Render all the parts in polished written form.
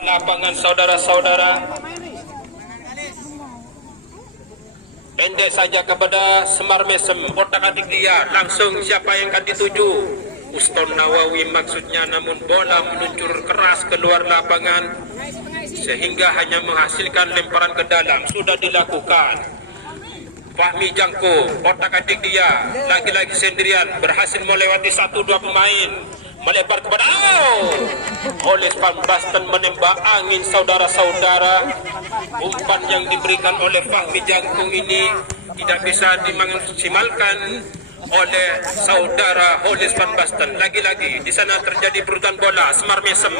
Lapangan saudara-saudara, pendek saja kepada Semar Mesem, otak-atik dia, langsung siapa yang akan dituju? Uston Nawawi maksudnya, namun bola meluncur keras keluar lapangan sehingga hanya menghasilkan lemparan ke dalam. Sudah dilakukan. Fahmi Jangkung, otak-atik dia, lagi-lagi sendirian, berhasil melewati 1-2 pemain, melebar kepada Hollis Van Basten menembak angin saudara-saudara. Umpan yang diberikan oleh Fahmi Jangkung ini tidak bisa dimaksimalkan oleh saudara Hollis Van Basten. Lagi-lagi di sana terjadi perebutan bola Semar Mesem,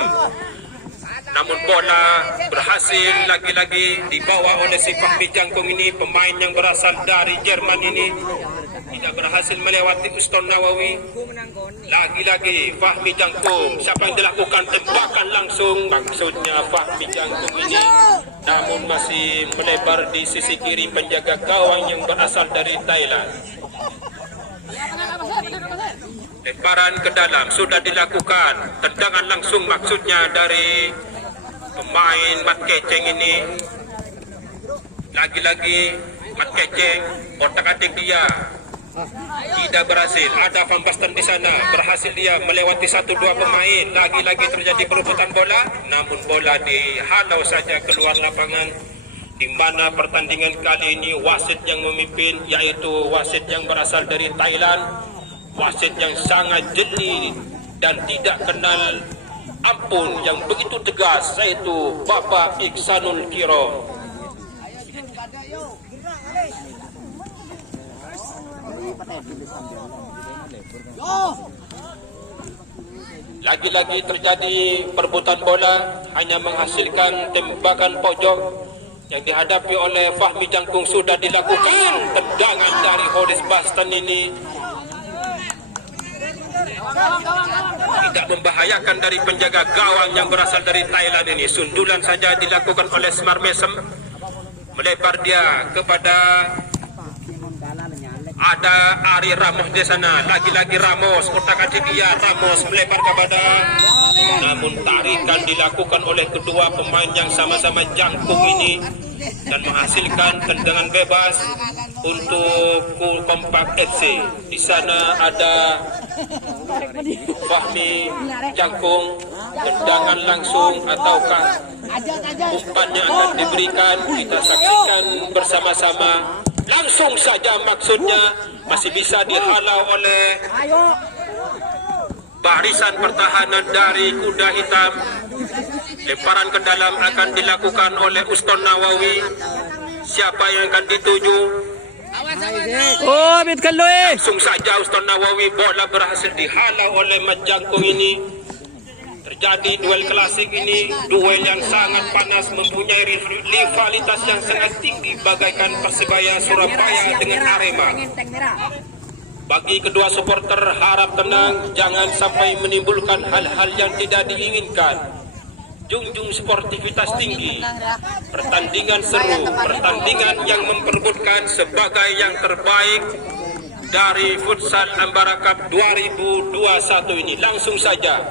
namun bola berhasil lagi-lagi dibawa oleh si Fahmi Jangkung ini. Pemain yang berasal dari Jerman ini tidak berhasil melewati Uston Nawawi. Lagi-lagi Fahmi Jangkung, siapa yang dilakukan tembakan langsung, maksudnya Fahmi Jangkung ini, namun masih melebar di sisi kiri penjaga gawang yang berasal dari Thailand. Lemparan ke dalam sudah dilakukan, tendangan langsung maksudnya dari pemain Mat Keceng ini. Lagi-lagi Mat Keceng, otak-atik dia tidak berhasil. Ada Van Basten di sana, berhasil dia melewati 1-2 pemain. Lagi-lagi terjadi perebutan bola, namun bola dihalau saja keluar lapangan. Di mana pertandingan kali ini wasit yang memimpin yaitu wasit yang berasal dari Thailand, wasit yang sangat jeli dan tidak kenal ampun, yang begitu tegas, yaitu Bapak Iksanul Kiro. Lagi-lagi terjadi perebutan bola, hanya menghasilkan tembakan pojok yang dihadapi oleh Fahmi Jangkung. Sudah dilakukan tendangan dari Hollis Basten ini, tidak membahayakan dari penjaga gawang yang berasal dari Thailand ini. Sundulan saja dilakukan oleh Semar Mesem, melebar dia kepada ada Ari Ramos di sana. Lagi-lagi Ramos, otak-atik dia, Ramos melebar kepada, namun tarikan dilakukan oleh kedua pemain yang sama-sama jangkung ini dan menghasilkan tendangan bebas untuk Kompak FC. Di sana ada Fahmi Jangkung, tendangan langsung ataukah umpannya akan diberikan, kita saksikan bersama-sama. Langsung saja maksudnya, masih bisa dihalau oleh barisan pertahanan dari Kuda Hitam. Lemparan ke dalam akan dilakukan oleh Uston Nawawi. Siapa yang akan dituju? Langsung saja Uston Nawawi, bola berhasil dihalau oleh Mat Jangkung ini. Terjadi duel klasik ini, duel yang sangat panas, mempunyai rivalitas yang sangat tinggi bagaikan Persebaya Surabaya dengan Arema. Bagi kedua supporter, harap tenang, jangan sampai menimbulkan hal-hal yang tidak diinginkan. Junjung sportivitas tinggi, pertandingan seru, pertandingan yang memperebutkan sebagai yang terbaik dari Futsal Ambara Cup 2021 ini. Langsung saja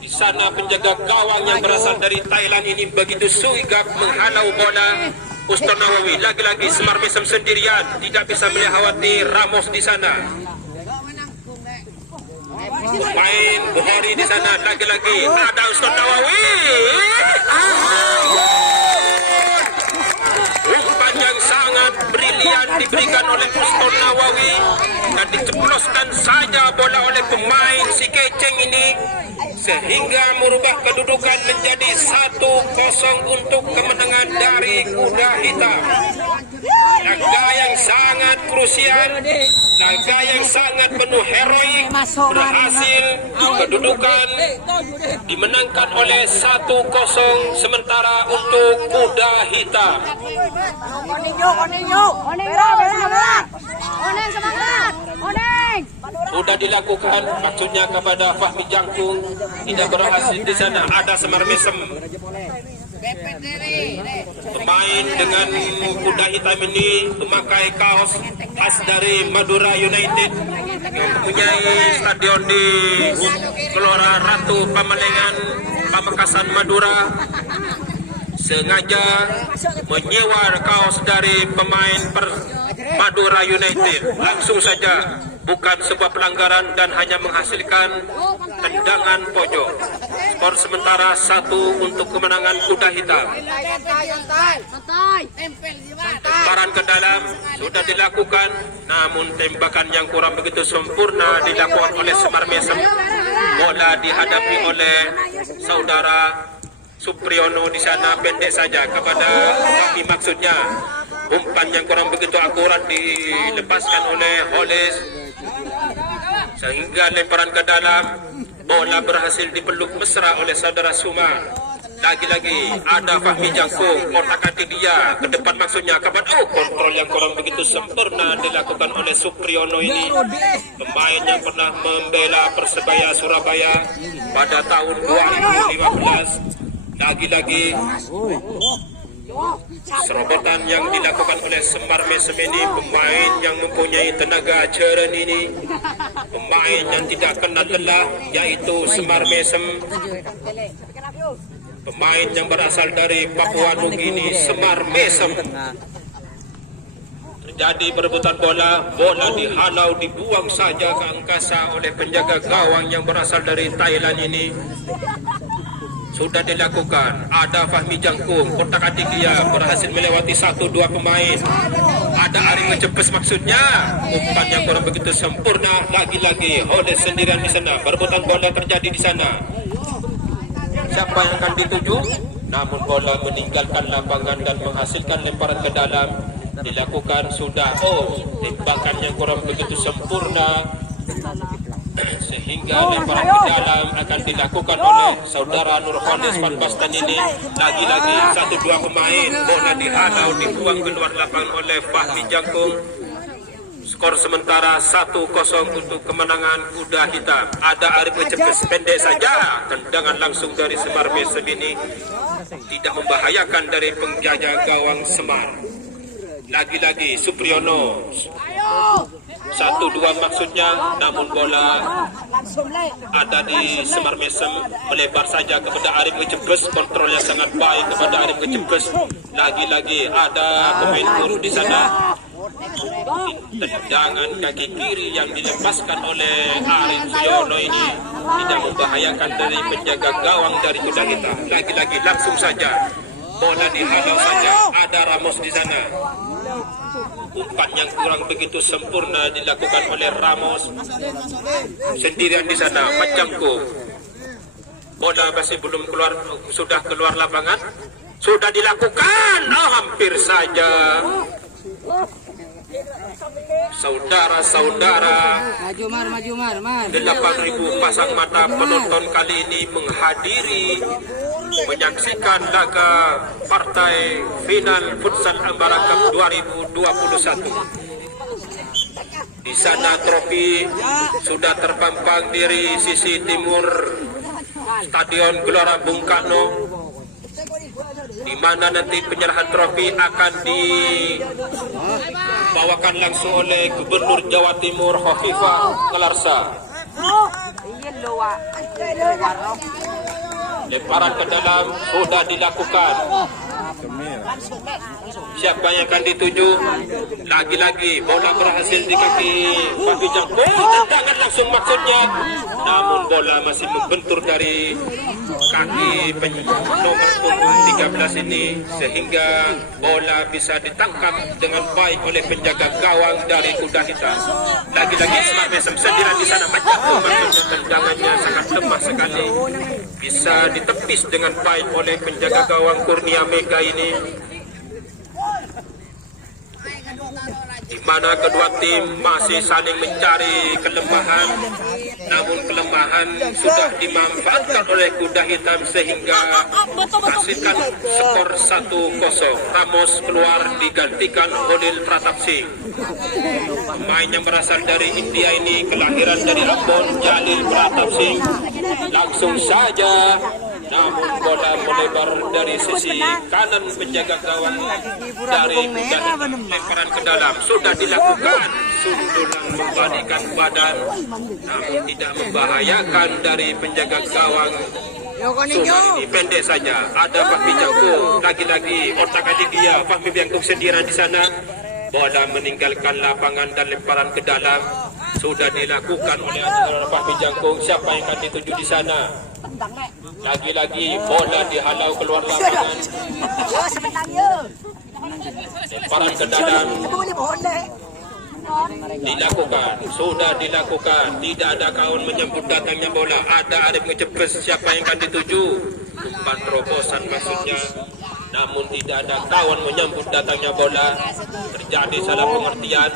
di sana penjaga gawang yang berasal dari Thailand ini begitu sigap menghalau bola Uston Nawawi. Lagi-lagi Semar Mesem sendirian, tidak bisa melewati Ramos di sana. Pemain Bukhari di sana, lagi-lagi ada Uston Nawawi. Umpan yang sangat brilian diberikan oleh Uston Nawawi dan diceploskan saja bola oleh pemain si Keceng ini, sehingga merubah kedudukan menjadi 1-0 untuk kemenangan dari Kuda Hitam. Laga yang sangat krusial, laga yang sangat penuh heroik, berhasil kedudukan dimenangkan oleh 1-0 sementara untuk Kuda Hitam. Sudah dilakukan, maksudnya kepada Fahmi Jangkung, tidak berhasil di sana. Ada Semar Mesem, pemain dengan Kuda Hitam ini memakai kaos khas dari Madura United yang mempunyai stadion di Gelora Ratu Pamalengan. Pamekasan Madura sengaja menyewa kaos dari pemain Madura United. Langsung saja, bukan sebuah pelanggaran dan hanya menghasilkan tendangan pojok. Skor sementara 1 untuk kemenangan Kuda Hitam. Lemparan ke dalam sudah dilakukan, namun tembakan yang kurang begitu sempurna dilakukan oleh Semar Mesem. Bola dihadapi oleh saudara Supriyono di sana, pendek saja kepada kaki maksudnya. Umpan yang kurang begitu akurat dilepaskan oleh Holis, sehingga lemparan ke dalam, bola berhasil dipeluk mesra oleh saudara Sumar. Lagi-lagi ada Fahmi Jangkung, kotak kaki dia ke depan maksudnya kepada kontrol yang kurang begitu sempurna dilakukan oleh Supriyono ini, pemain yang pernah membela Persebaya Surabaya pada tahun 2015. Lagi-lagi serobotan yang dilakukan oleh Semar Mesem ini, pemain yang mempunyai tenaga ceren ini, pemain yang tidak kenal lelah, yaitu Semar Mesem. Pemain yang berasal dari Papua Nugini, Semar Mesem. Terjadi perebutan bola, bola dihalau, dibuang saja ke angkasa oleh penjaga gawang yang berasal dari Thailand ini. Sudah dilakukan, ada Fahmi Jangkung, kotak atik dia berhasil melewati 1-2 pemain. Ada Ari Mecepes maksudnya, umpan yang kurang begitu sempurna. Lagi-lagi Hodes sendirian di sana, perebutan bola terjadi di sana. Siapa yang akan dituju? Namun bola meninggalkan lapangan dan menghasilkan lemparan ke dalam. Dilakukan sudah, tembakan yang kurang begitu sempurna, sehingga lemparan ke dalam akan dilakukan oleh saudara Nurholis Panbastan ini. Lagi-lagi 1-2 pemain, bola dihalau, dibuang keluar lapangan oleh Fahmi Jangkung. Skor sementara 1-0 untuk kemenangan Kuda Hitam. Ada Arif Mecepes, pendek saja, tendangan langsung dari Semar Mesem ini tidak membahayakan dari penjaga gawang Semar. Lagi-lagi Supriyono, 1-2 maksudnya, namun bola ada di Semar Mesem, melebar saja kepada Arif Mecepes, kontrol yang sangat baik kepada Arif Mecepes. Lagi-lagi ada pemain Guru di sana. Tendangan kaki kiri yang dilepaskan oleh Arif Suyono ini tidak membahayakan dari penjaga gawang dari Kuda Hitam. Lagi-lagi langsung saja, bola dihalau saja, ada Ramos di sana. Umpan yang kurang begitu sempurna dilakukan oleh Ramos sendirian di sana. Macamku, bola masih belum keluar, sudah keluar lapangan, sudah dilakukan, hampir saja. Saudara-saudara, 8.000 pasang mata penonton kali ini menghadiri, menyaksikan laga partai final Futsal Ambara Cup 2021. Di sana trofi sudah terpampang di sisi timur Stadion Gelora Bung Karno, di mana nanti penyerahan trofi akan dibawakan langsung oleh Gubernur Jawa Timur Khofifah Kalarsa. Lemparan ke dalam sudah dilakukan. Siapa yang akan dituju? Lagi-lagi bola berhasil di kaki Fahmi Jangkung, tendangan langsung maksudnya, namun bola masih membentur dari kaki nomor punggung 13 ini, sehingga bola bisa ditangkap dengan baik oleh penjaga gawang dari Kuda Hitam. Lagi-lagi Semar Mesem sendirian di sana, macam tendangannya sangat lemah sekali, bisa ditepis dengan baik oleh penjaga gawang Kurnia Mega ini. Di mana kedua tim masih saling mencari kelemahan, namun kelemahan sudah dimanfaatkan oleh Kuda Hitam sehingga menghasilkan skor 1-0. Ramos keluar digantikan Holil Pratap Singh. Pemain yang berasal dari India ini, kelahiran dari Ambon, Jalil Pratap Singh. Langsung saja, namun bola melebar dari sisi kanan penjaga gawang dari Kuda Hitam. Lemparan ke dalam sudah dilakukan, sundulan membalikan badan, namun tidak membahayakan dari penjaga gawang Ini pendek saja. Ada Fahmi Jangkung, lagi-lagi otak-atik dia. Fahmi Jangkung sendirian di sana. Bola meninggalkan lapangan dan lemparan ke dalam. Sudah dilakukan oleh Fahmi Jangkung. Siapa yang akan dituju di sana? Lagi-lagi bola dihalau keluar lapangan. Lemparan ke dalam. Dilakukan, sudah dilakukan. Tidak ada kawan menyambut datangnya bola. Ada Arif ngecepes. Siapa yang akan dituju? Umpan terobosan maksudnya. Namun tidak ada kawan menyambut datangnya bola. Terjadi salah pengertian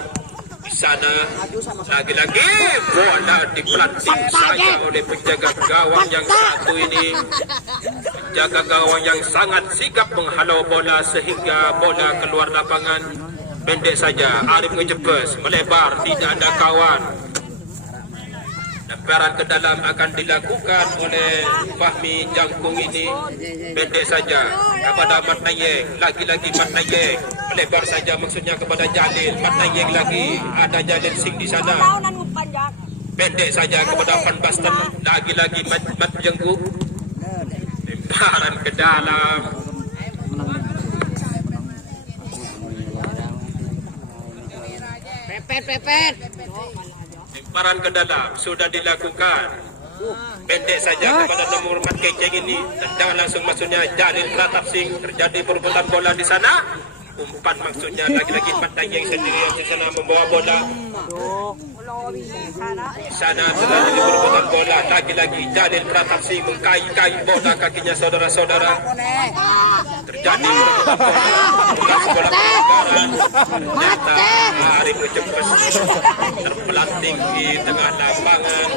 di sana. Lagi-lagi bola dipelanting saja oleh penjaga gawang yang satu ini. Penjaga gawang yang sangat sigap menghalau bola sehingga bola keluar lapangan. Pendek saja, Arif ngecepes, melebar, tidak ada kawan. Lemparan ke dalam akan dilakukan oleh Fahmi Jangkung ini. Pendek saja kepada Mat Nayeng, lagi-lagi Mat Nayeng. Melebar saja maksudnya kepada Jalil. Mat Nayeng lagi, ada Jalil Singh di sana. Pendek saja kepada Van Basten, lagi-lagi Mat Jangkung. Lemparan ke dalam. Pepet. Lemparan ke dalam sudah dilakukan. Pendek saja kepada nomor 4 keceng ini. Tendangan langsung maksudnya Jalil Pratap Singh. Terjadi perebutan bola di sana. Umpan maksudnya lagi-lagi Mat Nayeng sendirian di sana membawa bola. Di sana terjadi perebutan bola. Lagi-lagi Jalil Pratap Singh mengkai-kai bola kakinya saudara-saudara. Terjadi perebutan bola. Bukan sebuah pelanggaran. Arif ngecepes terpelanting di tengah lapangan.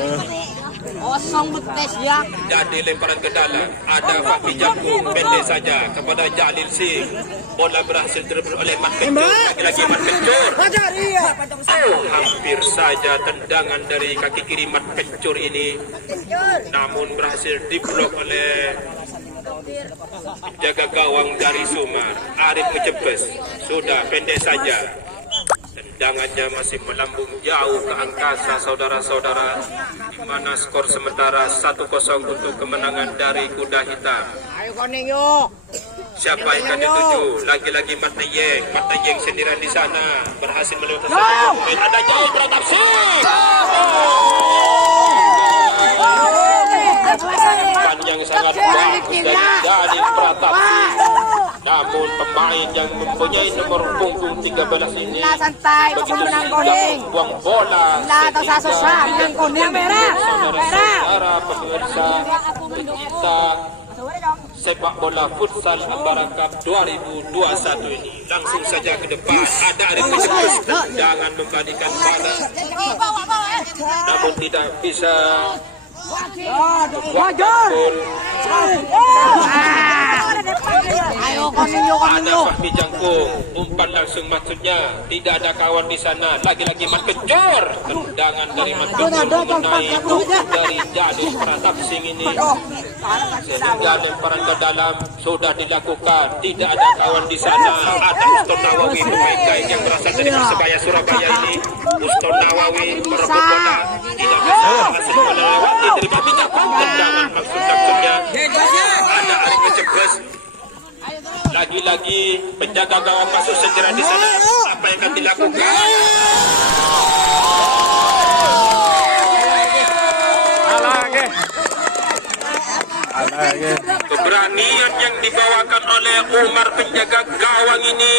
Kosong betes ya. Jadi lemparan ke dalam. Ada Fahmi Jangkung, pendek saja kepada Jalil Singh. Bola berhasil direbut oleh Mat Kencur. Lagi-lagi Mat Kencur. Hampir saja tendangan dari kaki kiri Mat Kencur ini. Namun berhasil diblok oleh penjaga gawang dari Sumar. Arif ngecepes. Sudah pendek saja. Tendangannya masih melambung jauh ke angkasa saudara-saudara. Di mana skor sementara 1-0 untuk kemenangan dari Kuda Hitam. Ayo koning yuk. Siapa yang akan dituju? Lagi-lagi Mat Nayeng. Mat Nayeng sendirian di sana. Berhasil melewati satu pemain. Ada Jalil Pratap Singh. Umpan yang sangat bagus dari Jalil Pratap Singh. Namun pemain yang mempunyai nomor punggung 13 ini begitu sigap buang bola sehingga saudara-saudara pemirsa kita sepak bola futsal Ambara Cup 2021 ini. Langsung saja ke depan. Ada Arif ngecepes tendangan membalikan bola. Namun tidak bisa Wajar. Ayo koning yuk. Ada Fahmi Jangkung, umpan langsung maksudnya tidak ada kawan di sana. Lagi-lagi Mat Kencur, tendangan dari Mat Kencur mengenai dari Jalil Pratap Singh ini sehingga lemparan ke dalam sudah dilakukan. Tidak ada kawan di sana. Ada Uston Nawawi, pemain gaib yang berasal dari Persebaya Surabaya ini. Uston Nawawi merebut bola, tidak bisa berhasil melewati dari Fahmi Jangkung. Tendangan maksudnya ada Arif ngecepes. Lagi-lagi penjaga gawang masuk segera di sana. Apa yang akan dilakukan? Keberanian yang dibawakan oleh Umar penjaga gawang ini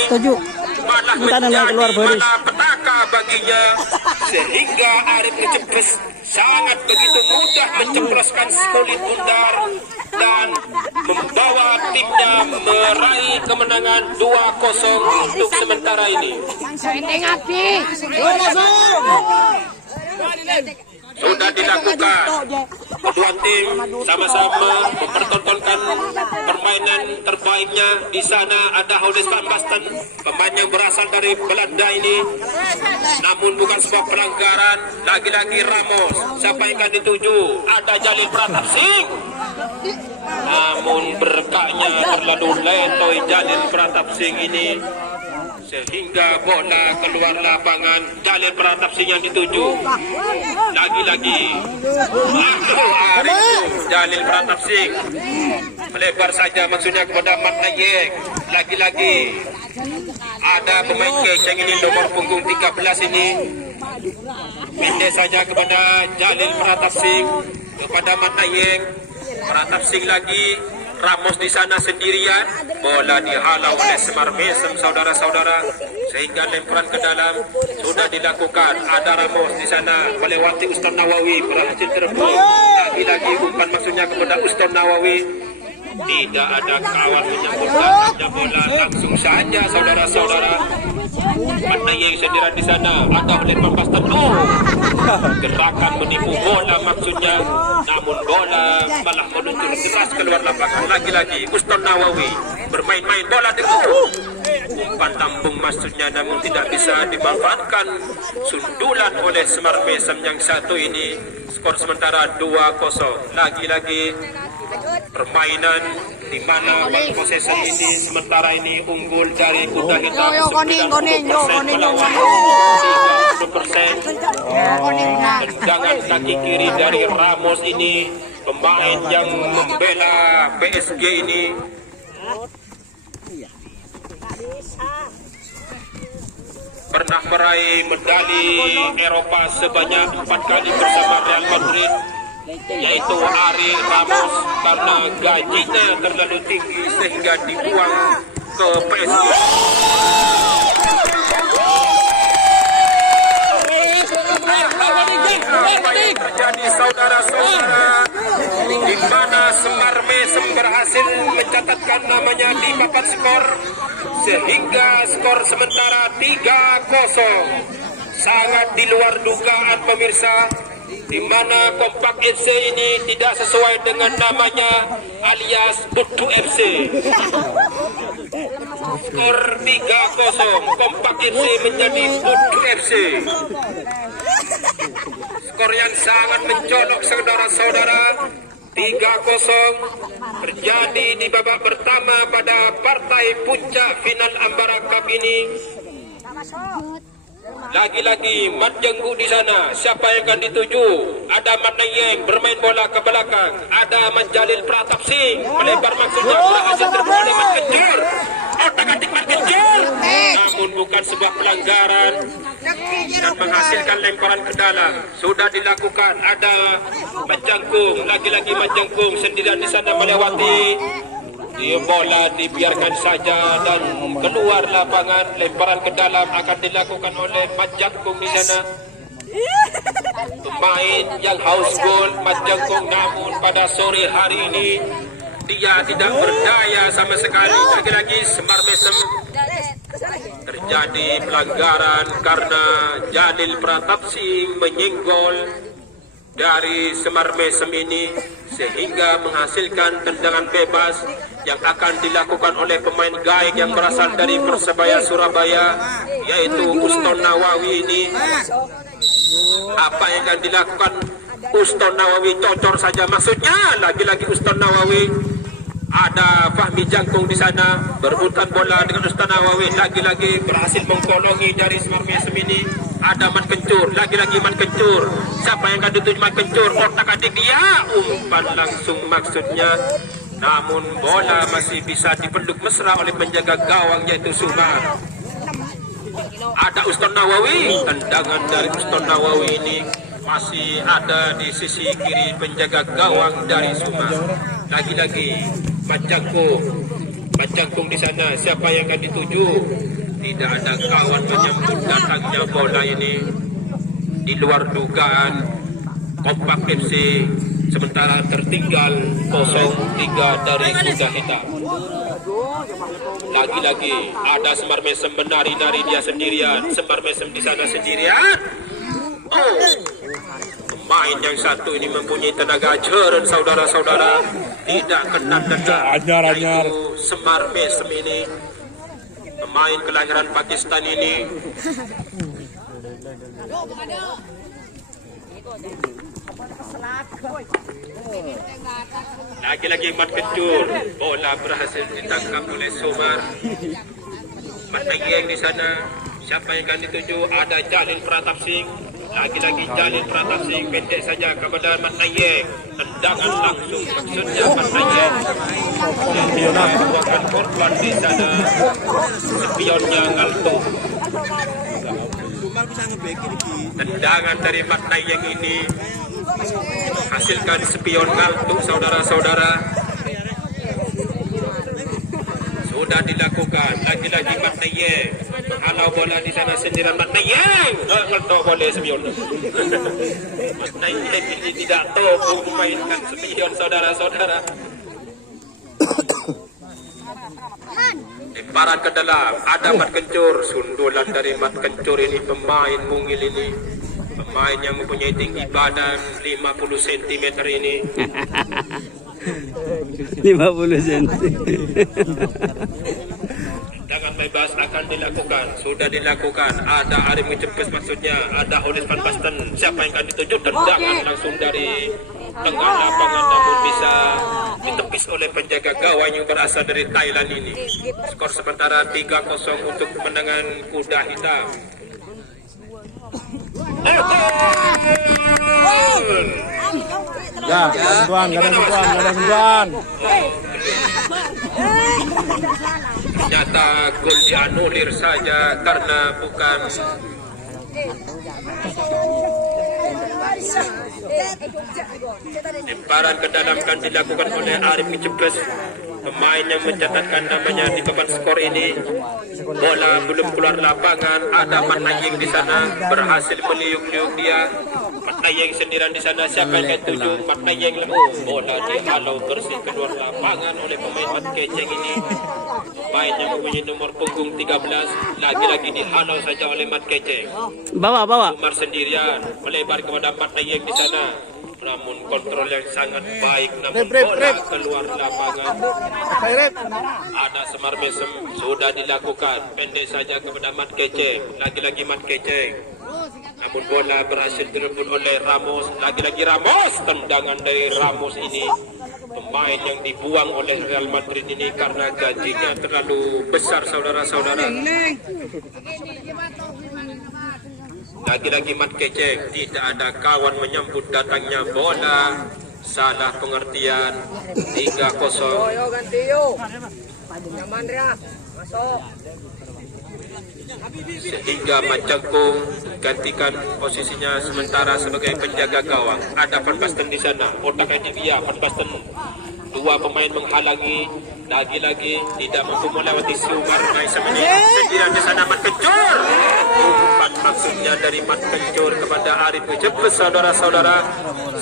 malah menjadi malapetaka baginya, sehingga Arif ngecepes sangat begitu mudah menceploskan kulit bundar dan membawa timnya meraih kemenangan 2-0 untuk sementara ini. Sudah dilakukan. Kedua tim sama-sama mempertontonkan permainan terbaiknya. Di sana ada Hodes Van Basten, pemain yang berasal dari Belanda ini. Namun bukan sebuah pelanggaran. Lagi-lagi Ramos. Siapa yang akan dituju? Ada Jalil Pratap Singh. Namun berkaknya terlalu letoy Jalil Pratap Singh ini, sehingga bola keluar lapangan. Jalil Pratap Singh yang dituju. Lagi-lagi Jalil Pratap Singh melebar saja maksudnya kepada Mat Nayek. Lagi-lagi ada pemain cash yang ini nomor punggung 13 ini. Pendek saja kepada Jalil Pratap Singh, kepada Mat Nayek. Pratap Singh lagi. Ramos di sana sendirian, bola dihalau oleh Semar Mesem, saudara-saudara, sehingga lemparan ke dalam sudah dilakukan. Ada Ramos di sana melewati Ustaz Nawawi, berhasil terbang. Lagi-lagi umpan maksudnya kepada Ustaz Nawawi, tidak ada kawan menyambut datangnya bola, langsung saja saudara-saudara. Mana yang sendirian di sana, agak oleh pembastan. Gerakan menipu bola maksudnya, namun bola malah meluncur keras keluar lapangan. Lagi-lagi Ustaz Nawawi bermain-main bola dengan umpan lambung maksudnya, namun tidak bisa dimanfaatkan. Sundulan oleh Semar Mesem yang satu ini. Skor sementara 2-0. Lagi-lagi permainan di mana possession ini sementara ini unggul dari Kuda Hitam 90% melawan 30%. Tendangan kaki kiri dari Ramos ini, pemain yang membela PSG ini. Pernah meraih medali Eropa sebanyak 4 kali bersama Real Madrid, yaitu Ari Ramos, karena gajinya terlalu tinggi sehingga dibuang ke PSG. Apa yang terjadi saudara-saudara, di mana Semar Mesem berhasil mencatatkan namanya di papan skor, sehingga skor sementara 3-0. Sangat di luar dugaan pemirsa, di mana Kompak FC ini tidak sesuai dengan namanya alias Butu FC. Skor 3-0, Kompak FC menjadi Butu FC. Skor yang sangat mencolok saudara-saudara. 3-0 terjadi di babak pertama pada partai puncak final Ambara Cup ini. Lagi-lagi Mat Jenggu di sana. Siapa yang akan dituju? Ada Mat Nayek bermain bola ke belakang. Ada Mat Jalil Pratap Singh melebar maksudnya, berhasil terbunuh oleh Mat Kencur. Otak-atik Mat Kencur, namun bukan sebuah pelanggaran dan menghasilkan lemparan ke dalam. Sudah dilakukan. Ada Mat Jangkung, lagi-lagi Mat Jangkung sendirian di sana melewati. Bola dibiarkan saja dan keluar lapangan. Lemparan ke dalam akan dilakukan oleh Mat Jangkung di sana. Pemain yang haus gol Mat Jangkung, namun pada sore hari ini dia tidak berdaya sama sekali. Lagi-lagi Semar Mesem terjadi pelanggaran karena Jalil Pratap Singh menyenggol dari Semar Mesem ini, sehingga menghasilkan tendangan bebas yang akan dilakukan oleh pemain gaib yang berasal dari Persebaya Surabaya, yaitu Ustaz Nawawi ini. Apa yang akan dilakukan Ustaz Nawawi? Cocor saja maksudnya. Lagi-lagi Ustaz Nawawi. Ada Fahmi Jangkung di sana berebutan bola dengan Ustaz Nawawi. Lagi-lagi berhasil mengkolongi dari Semar Mesem ini. Ada Mat Kencur, lagi-lagi Mat Kencur. Siapa yang akan dituju Mat Kencur? Otak-atik dia, umpan langsung maksudnya. Namun bola masih bisa dipeluk mesra oleh penjaga gawang yaitu Sumar. Ada Ustaz Nawawi, tendangan dari Ustaz Nawawi ini masih ada di sisi kiri penjaga gawang dari Sumar. Lagi-lagi Mat Jangkung di sana. Siapa yang akan dituju? Tidak ada kawan menyambut datangnya bola ini. Di luar dugaan, Kompak FC sementara tertinggal 0-3 dari Kuda Hitam. Lagi-lagi ada Semar Mesem menari-nari dia sendirian. Semar Mesem di sana sendirian. Pemain yang satu ini mempunyai tenaga ajaran saudara-saudara. Tidak kena tendang, yaitu Semar Mesem ini. Pemain kelahiran Pakistan ini. Lagi-lagi Mat Kencur, bola berhasil ditangkap oleh Sumar. Mat Nayeng di sana. Siapa yang akan dituju? Ada Jalil Pratap Singh. Lagi-lagi Jalil Pratap Singh. Pendek saja kepada Mat Nayeng. Tendangan langsung maksudnya Mat Nayeng. Dia merupakan korban di sana. Spionnya ngantuk. Tendangan dari Mat Nayeng ini hasilkan spion ngantuk, saudara-saudara. Sudah dilakukan. Lagi-lagi Mat Nayeng. Kalau bola di sana sendirian Mat Nayeng. Ngetok boleh spion. Mat Nayeng ini tidak tahu memainkan spion, saudara-saudara. Lemparan ke dalam, ada Mat Kencur. Sundulan dari Mat Kencur ini, pemain mungil ini, pemain yang mempunyai tinggi badan 50 cm ini. 50 cm. Tendangan bebas akan dilakukan, sudah dilakukan. Ada Arif Mencepes maksudnya, ada Holis Van Basten. Siapa yang akan dituju? Tendangan langsung dari tengah lapangan, namun bisa ditepis oleh penjaga gawang yang berasal dari Thailand ini. Skor sementara 3-0 untuk kemenangan Kuda Hitam. Ya, sentuhan, gak ada sentuhan. Ternyata gol dianulir saja karena bukan lemparan ke dalam kan dilakukan oleh Arif Mencepes, pemain yang mencatatkan namanya di papan skor ini. Bola belum keluar lapangan, ada Mat Nayeng di sana berhasil meliuk-liuk dia. Mat Nayeng sendirian di sana, siapa yang tuju? Mat Nayeng. Bola dihalau bersih keluar lapangan oleh pemain Mat Keceng ini. Pemain yang mempunyai nomor punggung 13 lagi-lagi dihalau saja oleh Mat Keceng. Bawa. Umar sendirian melebar kepada Mat Nayeng di sana. Namun kontrol yang sangat baik, namun bola keluar lapangan. Ada Semar Mesem, sudah dilakukan. Pendek saja kepada Mat Keceng. Lagi-lagi Mat Keceng. Namun bola berhasil direbut oleh Ramos. Lagi-lagi Ramos. Tendangan dari Ramos ini, pemain yang dibuang oleh Real Madrid ini karena gajinya terlalu besar, saudara-saudara. Lagi-lagi Mat Keceng, tidak ada kawan menyambut datangnya bola. Salah pengertian. 3-0. Ganti yuk. Nyaman ya. Masuk. Sehingga Macangkung gantikan posisinya sementara sebagai penjaga gawang. Ada Van Basten di sana. Otak Edivia, Van Basten. Dua pemain menghalangi. Lagi-lagi tidak mampu melewati Sumar Maisemeni. Sendirian di sana Mat Kencur. Umpan maksudnya dari Mat Kencur kepada Arif Mencepes, saudara-saudara.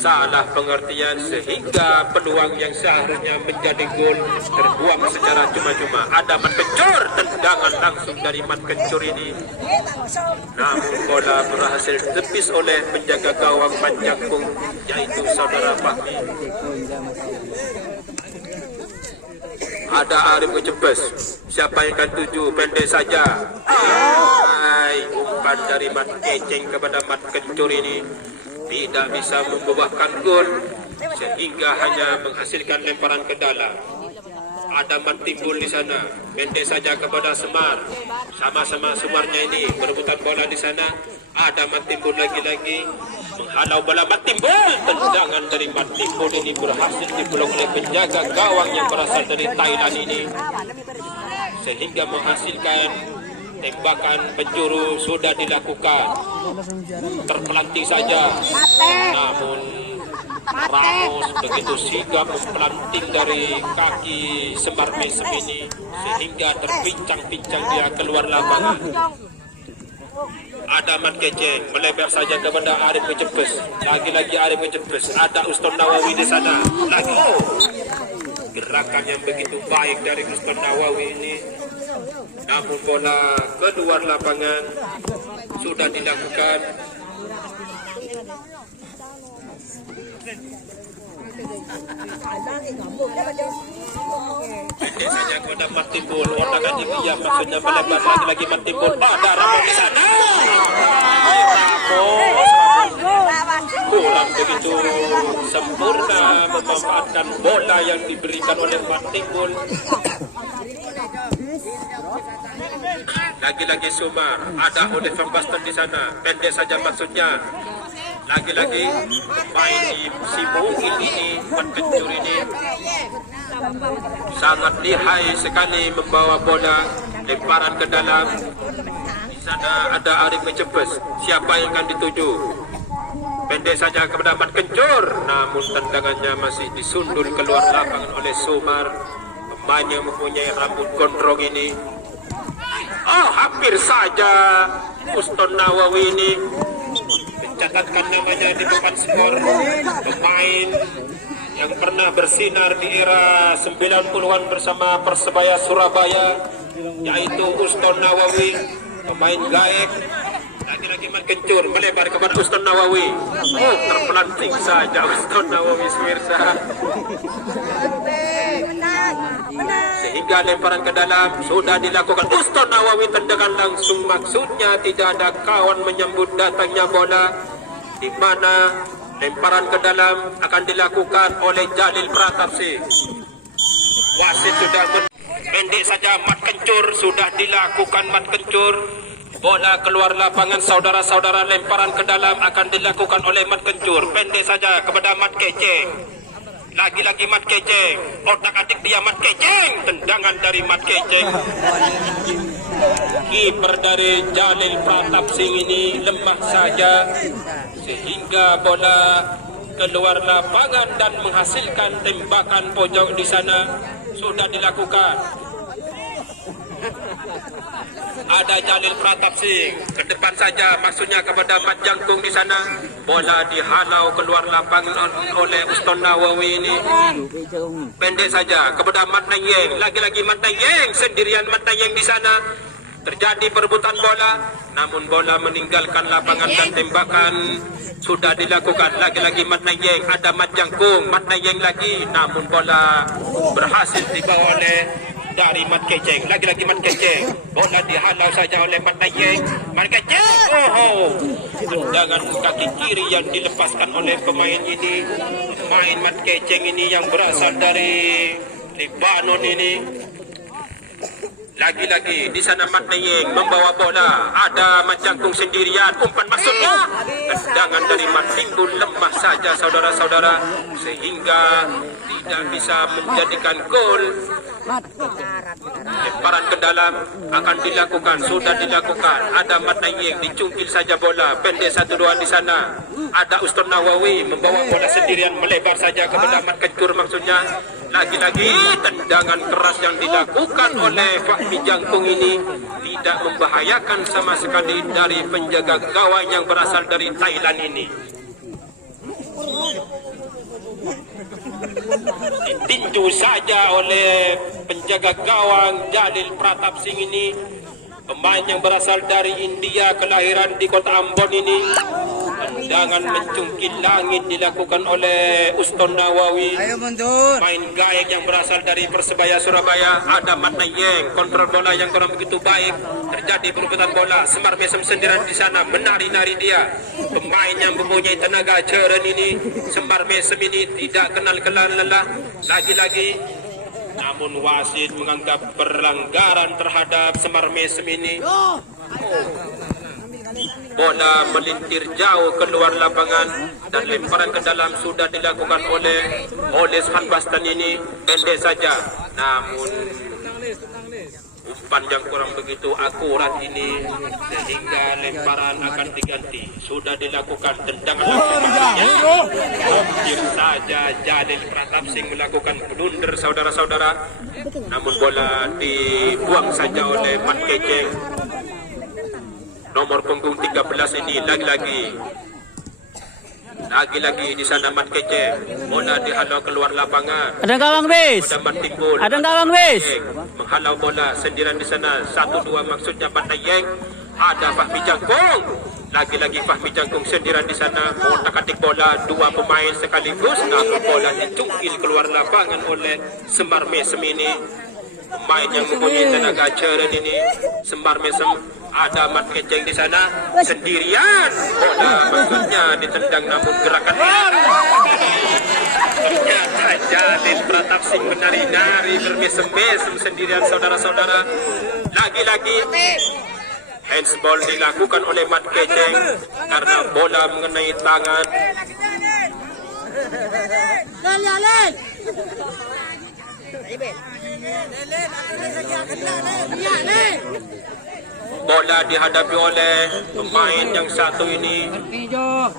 Salah pengertian sehingga peluang yang seharusnya menjadi gol terbuang secara cuma-cuma. Ada Mat Kencur, tendangan langsung dari Mat Kencur ini. Namun bola berhasil ditepis oleh penjaga gawang Macangkung, yaitu saudara Fahmi. Ada Arif Mencepes. Siapa yang akan tuju? Pendek saja. Umpan dari Mat Keceng kepada Mat Kencur ini tidak bisa membuahkan gol, sehingga hanya menghasilkan lemparan ke dalam. Ada Mat Timbul di sana. Pendek saja kepada Semar. Sama-sama Semarnya ini berebutan bola di sana. Ada Mat Timbul lagi-lagi menghalau bola. Mat Timbul, tendangan dari Mat Timbul ini berhasil diblok oleh penjaga gawang yang berasal dari Thailand ini, sehingga menghasilkan tembakan penjuru. Sudah dilakukan, terpelanting saja, namun Ramos begitu sigap mempelanting dari kaki Semar Mesem ini sehingga terpincang-pincang dia keluar lapangan. Ada Mat Keceng melebar saja kepada Arif Mencepes. Lagi-lagi Arif Mencepes. Ada Uston Nawawi di sana. Lagi gerakan yang begitu baik dari Uston Nawawi ini. Namun bola keluar lapangan. Sudah dilakukan. Biasanya kepada Mat Timbul. Otak dia maksudnya melebar lagi Mat Timbul. Ada Ramos di sana. Kurang begitu sempurna memanfaatkan bola yang diberikan oleh Mat Timbul. Lagi-lagi Sumar, ada Oliver Baston di sana, pendek saja maksudnya. Lagi-lagi main di si Mungil ini, pencuri ini sangat lihai sekali membawa bola, lemparan ke dalam. Di sana ada Arif Mecepes, siapa yang akan dituju? Pendek saja kepada Mat Kencur, namun tendangannya masih disundul keluar lapangan oleh Sumar. Pemain yang mempunyai rambut gondrong ini. Oh, hampir saja Uston Nawawi ini mencatatkan namanya di papan skor. Pemain yang pernah bersinar di era 90-an bersama Persebaya Surabaya, yaitu Uston Nawawi, pemain gaek. Lagi-lagi Mat Kencur melebar kepada Uston Nawawi. Oh, terpelanting saja Uston Nawawi pemirsa. Sehingga lemparan ke dalam sudah dilakukan Uston Nawawi, tendangan langsung, maksudnya tidak ada kawan menyambut datangnya bola, di mana lemparan ke dalam akan dilakukan oleh Jalil Pratapsih. Wasit sudah pendek saja Mat Kencur, sudah dilakukan Mat Kencur. Bola keluar lapangan saudara-saudara, lemparan ke dalam akan dilakukan oleh Mat Kencur. Pendek saja kepada Mat Keceng. Lagi-lagi Mat Keceng, otak-atik dia Mat Keceng, tendangan dari Mat Keceng. Kiper dari Jalil Pratapsih ini lemah saja, sehingga bola keluar lapangan dan menghasilkan tembakan pojok di sana. Sudah dilakukan. Ada Jalil Pratapsih ke depan saja, maksudnya kepada Mat Jangkung di sana. Bola dihalau keluar lapangan oleh Uston Nawawi ini. Pendek saja kepada Mat Nayeng. Lagi-lagi Mat Nayeng, sendirian Mat Nayeng di sana. Terjadi perebutan bola, namun bola meninggalkan lapangan dan tembakan sudah dilakukan. Lagi-lagi Mat Nayeng, ada Mat Jangkung, Mat Nayeng lagi, namun bola berhasil dibawa oleh dari Mat Keceng. Lagi-lagi Mat Keceng, bola dihalau saja oleh Mat Nayeng. Mat Keceng, oh, tendangan kaki kiri yang dilepaskan oleh pemain ini. Pemain Mat Keceng ini yang berasal dari Lebanon ini. Lagi-lagi di sana Mat Nayeng membawa bola, ada Mat Jangkung sendirian, umpan maksudnya. Tendangan dari Mat timbul lemah saja saudara-saudara, sehingga tidak bisa menjadikan gol. Lemparan ke dalam akan dilakukan, sudah dilakukan. Ada Mat Nayeng, dicungkil saja bola, pendek 1-2 di sana. Ada Uston Nawawi membawa bola sendirian, melebar saja kepada Mat Kencur maksudnya. Lagi-lagi tendangan keras yang dilakukan oleh Fahmi Jangkung ini tidak membahayakan sama sekali dari penjaga gawang yang berasal dari Thailand ini. Ditinju saja oleh penjaga gawang Jalil Pratapsih ini, pemain yang berasal dari India, kelahiran di kota Ambon ini. Tendangan mencungkil langit dilakukan oleh Uston Nawawi, pemain gaek yang berasal dari Persebaya Surabaya. Ada Mat Nayeng, kontrol bola yang kurang begitu baik. Terjadi perebutan bola, Semar Mesem sendirian di sana, menari-nari dia. Pemain yang mempunyai tenaga ceren ini, Semar Mesem ini tidak kenal-kenal lelah. Lagi-lagi, namun wasit menganggap pelanggaran terhadap Semar Mesem ini. Bola melintir jauh keluar lapangan dan lemparan ke dalam sudah dilakukan oleh Van Basten ini. Pendek saja, namun umpan yang kurang begitu akurat ini, sehingga lemparan akan diganti. Sudah dilakukan tendangan langsung. Hampir saja Jalil Pratapsih melakukan blunder saudara-saudara, namun bola dibuang saja oleh Mat Keceng. Nomor punggung 13 ini lagi-lagi di sana Mat Keceng. Bola dihalau keluar lapangan. Ada gawang bis. Ada gawang bis. Menghalau bola sendirian di sana. 1-2 maksudnya Mat Nayeng. Ada Fahmi Jangkung. Lagi-lagi Fahmi Jangkung sendirian di sana. Otak-atik bola, dua pemain sekaligus. Namun bola dicungkil keluar lapangan oleh Semar Mesem ini. Pemain yang mempunyai tenaga ceren ini, Semar Mesem. Ada Mat Keceng di sana sendirian. Bola maksudnya ditendang, namun gerakan ternyata Jalil Pratap Singh menari-nari bermesem-mesem sendirian saudara-saudara. Lagi-lagi handsball dilakukan oleh Mat Kejeng karena bola mengenai tangan. Bola dihadapi oleh pemain yang satu ini,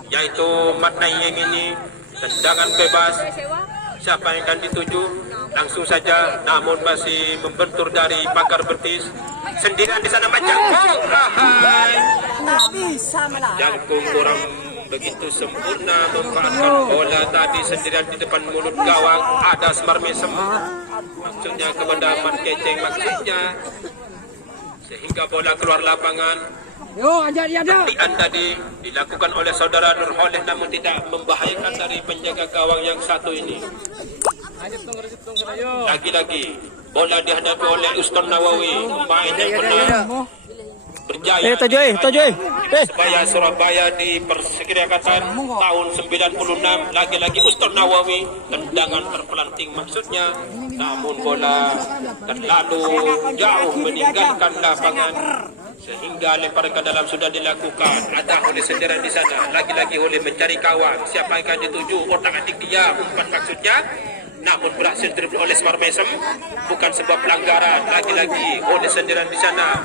yaitu Mat Nayeng ini. Tendangan bebas, siapa yang akan dituju? Langsung saja, namun masih membentur dari pagar betis. Sendirian di sana Mat Jangkung. Jangkung kurang begitu sempurna memanfaatkan bola tadi sendirian di depan mulut gawang. Ada Semar Mesem, maksudnya kepada Mat Kejeng maksudnya, sehingga bola keluar lapangan. Latihan tadi dilakukan oleh saudara Nurholeh namun tidak membahayakan dari penjaga gawang yang satu ini. Lagi-lagi bola dihadapi oleh Uston Nawawi, pemain yang benar berjaya Persebaya Surabaya di Perserikatan tahun 96. Lagi-lagi Uston Nawawi, tendangan terpelanting maksudnya, namun bola terlalu jauh meninggalkan lapangan sehingga lemparan ke dalam sudah dilakukan. Ada oleh sendirian di sana. Lagi-lagi oleh mencari kawan. Siapa yang akan dituju? Otak-atik dia, umpan maksudnya. Namun berhasil dribble oleh Semar Mesem. Bukan sebuah pelanggaran. Lagi-lagi oleh sendirian di sana.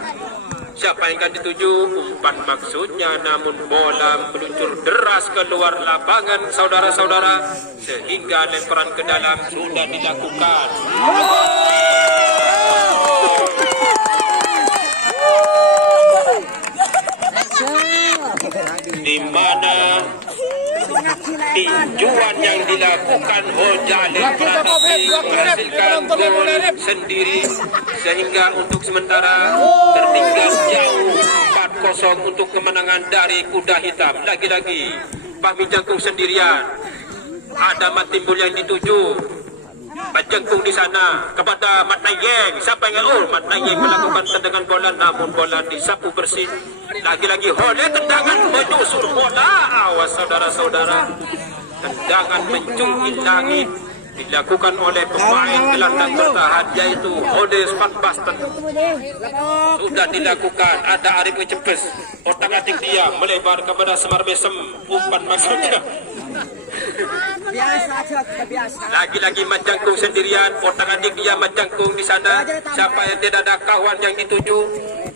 Siapa yang akan dituju? Umpan maksudnya. Namun bola meluncur deras keluar lapangan saudara-saudara. Sehingga lemparan ke dalam sudah dilakukan. Di mana tinjuan yang dilakukan Jalil Pratap Singh menghasilkan gol sendiri sehingga untuk sementara tertinggal jauh 4-0 untuk kemenangan dari Kuda Hitam. Lagi-lagi Fahmi Jangkung sendirian, ada Mat Timbul yang dituju. Mat Jangkung di sana kepada Mat Nayeng. Siapa yang Mat Nayeng melakukan tendangan bola namun bola disapu bersih. Lagi-lagi oleh tendangan menyusur bola. Awas saudara-saudara. Tendangan mencungkil langit dilakukan oleh pemain gelandang bertahan yaitu Odes Van Basten. Sudah dilakukan. Ada Arif Cepes. Otak-atik dia melebar kepada Semar Mesem. Umpan maksudnya. Lagi-lagi Mat Jangkung sendirian. Otak-atik dia Mat Jangkung di sana. Siapa yang tidak ada kawan yang dituju?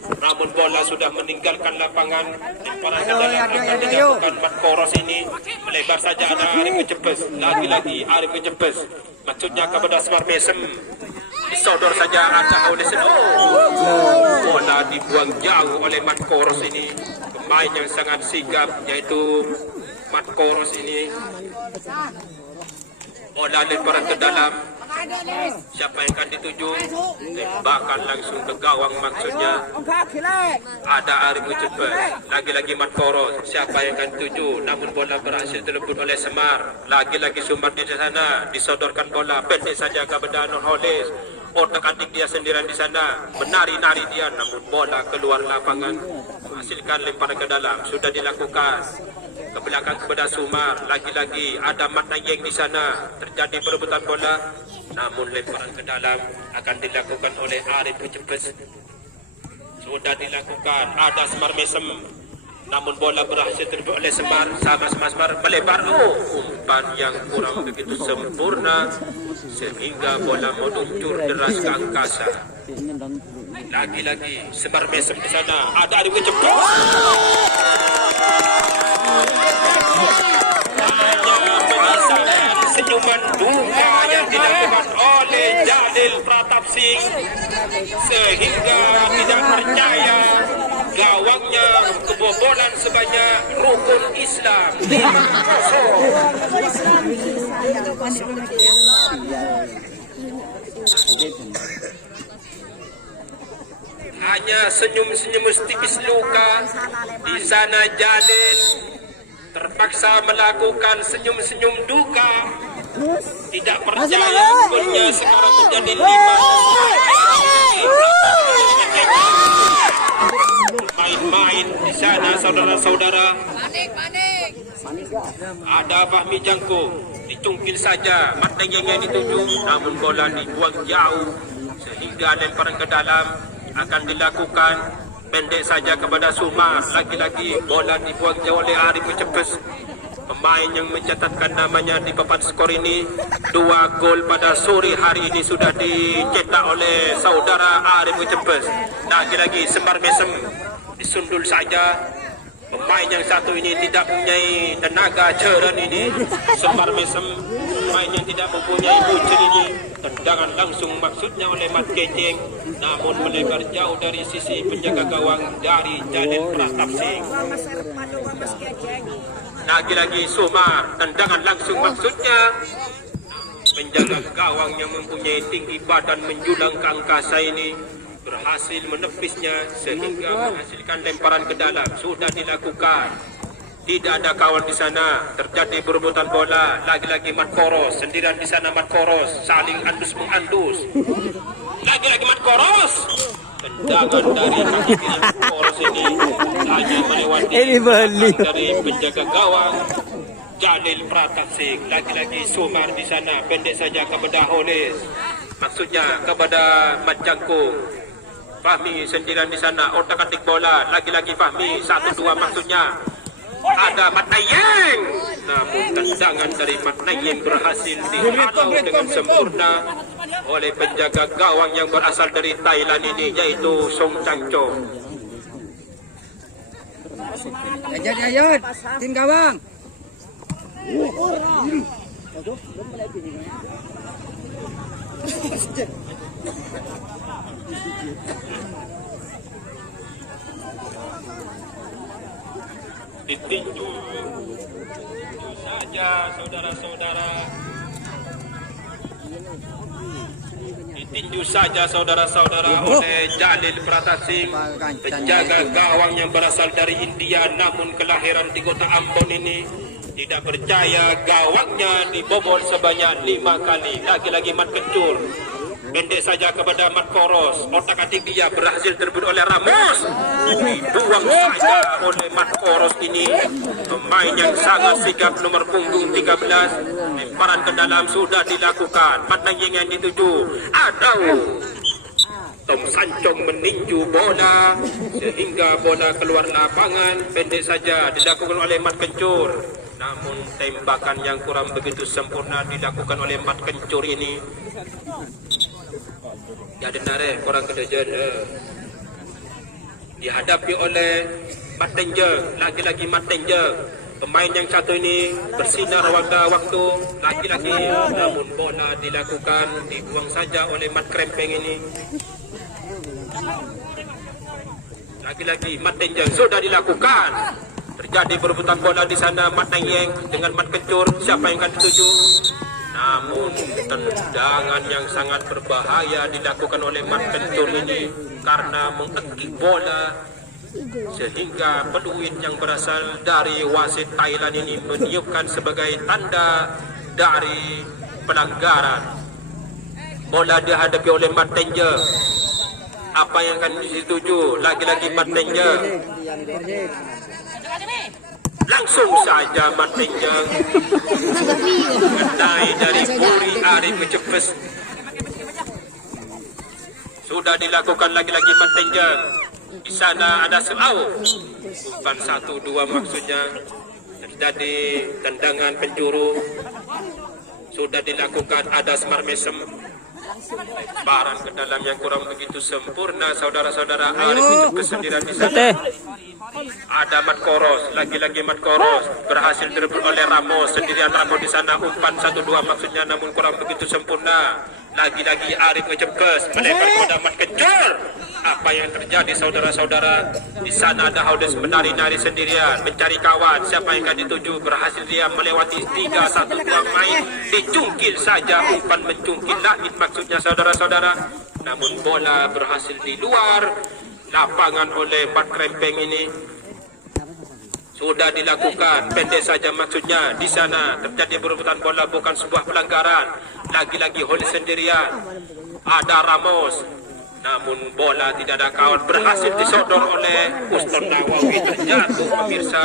Namun bola sudah meninggalkan lapangan. Lemparan ke dalam akan dilakukan Mat Koros ini. Melebar saja ada Arif Cepes. Lagi-lagi Arif Cepes. Maksudnya kepada Semar Mesem. Disodor saja ada oleh bola dibuang jauh oleh Mat Koros ini. Pemain yang sangat sigap yaitu Mat Koros ini. Bola lemparan ke dalam. Siapa yang akan dituju? Tembakan langsung ke gawang maksudnya. Ada Arif Cepes. Lagi-lagi Mat Koros. Siapa yang akan dituju? Namun bola berhasil dilebut oleh Semar. Lagi-lagi Sumar di sana. Disodorkan bola. Pendek saja kepada Nurholis. Otak-atik dia sendirian di sana. Menari-nari dia. Namun bola keluar lapangan. Menghasilkan lemparan ke dalam. Sudah dilakukan. Ke belakang kepada Sumar. Lagi-lagi ada Mat Nayeng di sana. Terjadi perebutan bola. Namun lemparan ke dalam akan dilakukan oleh Arif Cepes. Sudah dilakukan. Ada Semar Mesem. Namun bola berhasil terbuat oleh Semar. Sama-sama Semar melebar. Umpan yang kurang begitu sempurna sehingga bola meluncur deras ke angkasa. Lagi-lagi Semar Mesem di sana. Ada Arif Cepes. Senyuman duka yang dilakukan oleh Jalil Pratap Singh sehingga tidak percaya gawangnya kebobolan sebanyak rukun Islam. Hanya senyum-senyum tipis luka di sana. Jalil terpaksa melakukan senyum-senyum duka. Tidak percaya golnya sekarang menjadi 5. Main-main di sana saudara-saudara. Ada Fahmi Jangkung. mencungkil saja mat tengeng yang dituju, namun bola dibuang jauh sehingga lemparan ke dalam akan dilakukan. Pendek saja kepada Sumar, lagi-lagi bola dibuang jauh oleh Arif Cepes. Pemain yang mencatatkan namanya di papan skor ini, 2 gol pada sore hari ini sudah dicetak oleh saudara Arif Cepes. Lagi-lagi Semar Mesem disundul saja. Pemain yang satu ini tidak mempunyai tenaga ceren ini. Semar Mesem, pemain yang tidak mempunyai bucin ini. Tendangan langsung maksudnya oleh Mat Keceng, namun melebar jauh dari sisi penjaga gawang dari Jalil Pratap Singh. Lagi-lagi Sumar, tendangan langsung maksudnya. Penjaga gawang yang mempunyai tinggi badan menjulang ke angkasa ini berhasil menepisnya sehingga menghasilkan lemparan ke dalam. Sudah dilakukan. Tidak ada kawan di sana. Terjadi berebutan bola. Lagi-lagi Mat Koros. Sendirian di sana Mat Koros. Saling andus-mengandus. Lagi-lagi Mat Koros. Tendangan dari Mat Koros ini hanya melewati dari penjaga gawang Jalil Pratap Singh. Lagi-lagi Sumar di sana. Pendek saja kepada Holis. Maksudnya kepada Mat Jangkung. Fahmi sendirian di sana, otak-atik bola, lagi-lagi Fahmi, 1-2 maksudnya. Ada Mat Nayeng, namun tendangan dari Mat Nayeng berhasil dihalau dengan sempurna oleh penjaga gawang yang berasal dari Thailand ini, yaitu Song Chang Cho. Ayat, tim gawang. Ditinju saja saudara-saudara. Ditinju saja saudara-saudara oleh Jalil Pratap Singh, penjaga gawang yang berasal dari India namun kelahiran di kota Ambon ini. Tidak percaya gawangnya dibobol sebanyak 5 kali. Lagi-lagi Mat Kencur. Pendek saja kepada Mat Koros. Otak-atik dia berhasil terbut oleh Ramos. Dibuang saja oleh Mat Koros ini. Pemain yang sangat sigap nomor punggung 13. Lemparan ke dalam sudah dilakukan. Mat Nayeng yang dituju. Aduh. Tom Sancong meninju bola sehingga bola keluar lapangan. Pendek saja dilakukan oleh Mat Kencur. Namun tembakan yang kurang begitu sempurna dilakukan oleh Mat Kencur ini. Ya benar kurang kedejan. Dihadapi oleh Mat Tenjeng, lagi-lagi Mat Tenjeng. Pemain yang satu ini bersinar waktu lagi-lagi, namun bola dilakukan dibuang saja oleh Mat Krempeng ini. Lagi-lagi Mat Tenjeng sudah dilakukan. Terjadi perebutan bola di sana Mat Nayeng dengan Mat Kencur. Siapa yang akan dituju? Namun tendangan yang sangat berbahaya dilakukan oleh Mat Kencur ini karena mengekik bola sehingga peluit yang berasal dari wasit Thailand ini meniupkan sebagai tanda dari pelanggaran. Bola dihadapi oleh Mat Tenjeng. Apa yang akan dituju? Lagi-lagi Mat Tenjeng. Langsung saja Mat Tenjeng mengenai dari Puri Arif Cepes. Sudah dilakukan lagi-lagi Mat Tenjeng. Di sana ada umpan 1-2 maksudnya. Terjadi tendangan penjuru. Sudah dilakukan ada Semar Mesem. Barang ke dalam yang kurang begitu sempurna saudara-saudara. Arif Cepes sendirian di sana. Ada Mat Koros, lagi-lagi Mat Koros berhasil direbut oleh Ramos. Sendirian Ramos di sana, umpan 1-2 maksudnya namun kurang begitu sempurna. Lagi-lagi Arif Cepes melebar kepada Mat Kencur. Apa yang terjadi saudara-saudara? Di sana ada Haudes menari-nari sendirian mencari kawan. Siapa yang akan dituju? Berhasil dia melewati 3-1-2 main. Dicungkil saja, umpan mencungkil langit maksudnya saudara-saudara. Namun bola berhasil di luar lapangan oleh Mat Krempeng ini. Sudah dilakukan, pendek saja maksudnya. Di sana terjadi perebutan bola, bukan sebuah pelanggaran. Lagi-lagi Holy sendirian. Ada Ramos. namun bola tidak ada kawan, berhasil disodor oleh Uston Nawawi, terjatuh pemirsa.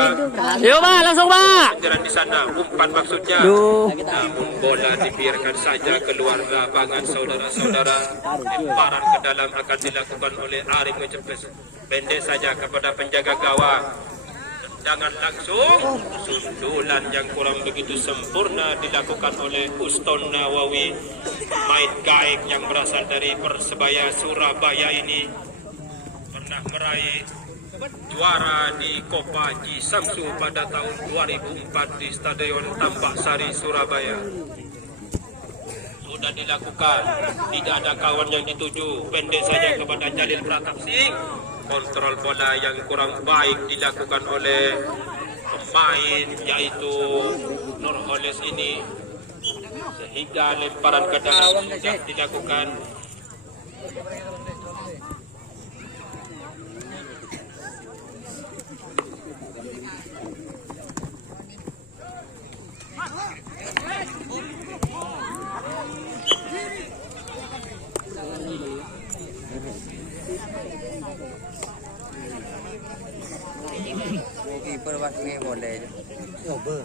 Yo Pak, langsung Pak. Jalan di sana, umpan maksudnya. Duh. Namun bola dibiarkan saja keluar lapangan saudara-saudara. Lemparan ke dalam akan dilakukan oleh Arif Ngecepes. Pendek saja kepada penjaga gawang. Tendangan langsung, sundulan yang kurang begitu sempurna dilakukan oleh Uston Nawawi. Pemain gaib yang berasal dari Persebaya Surabaya ini pernah meraih juara di Copa Ji Samsu pada tahun 2004 di Stadion Tambak Sari, Surabaya. Sudah dilakukan, tidak ada kawan yang dituju, pendek saja kepada Jalil Pratap Singh. Kontrol bola yang kurang baik dilakukan oleh pemain yaitu Nurholis ini, sehingga lemparan ke dalam sudah dilakukan.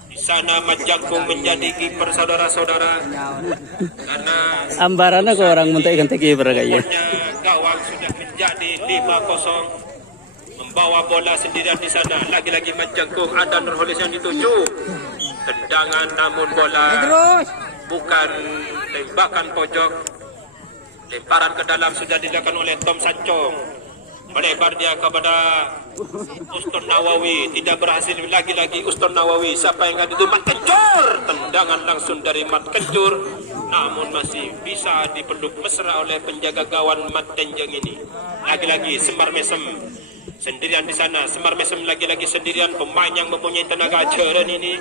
Di sana Mat Jangkung menjadi kiper saudara-saudara, karena Ambarannya kok orang muntah ganti kiper kayaknya. gawang sudah menjadi 5-0, membawa bola sendirian di sana. Lagi-lagi Mat Jangkung, ada Nurholis yang dituju, tendangan namun bola bukan tembakan pojok. Lemparan ke dalam sudah dilakukan oleh Tom Sancong. Melebar dia kepada Uston Nawawi, tidak berhasil lagi-lagi Uston Nawawi. Siapa yang ada itu? Mat Kencur. Tendangan langsung dari Mat Kencur, namun masih bisa dipeluk mesra oleh penjaga gawang Mat Denjeng ini. Lagi-lagi Semar Mesem sendirian di sana. Semar Mesem lagi-lagi sendirian, pemain yang mempunyai tenaga jeren ini.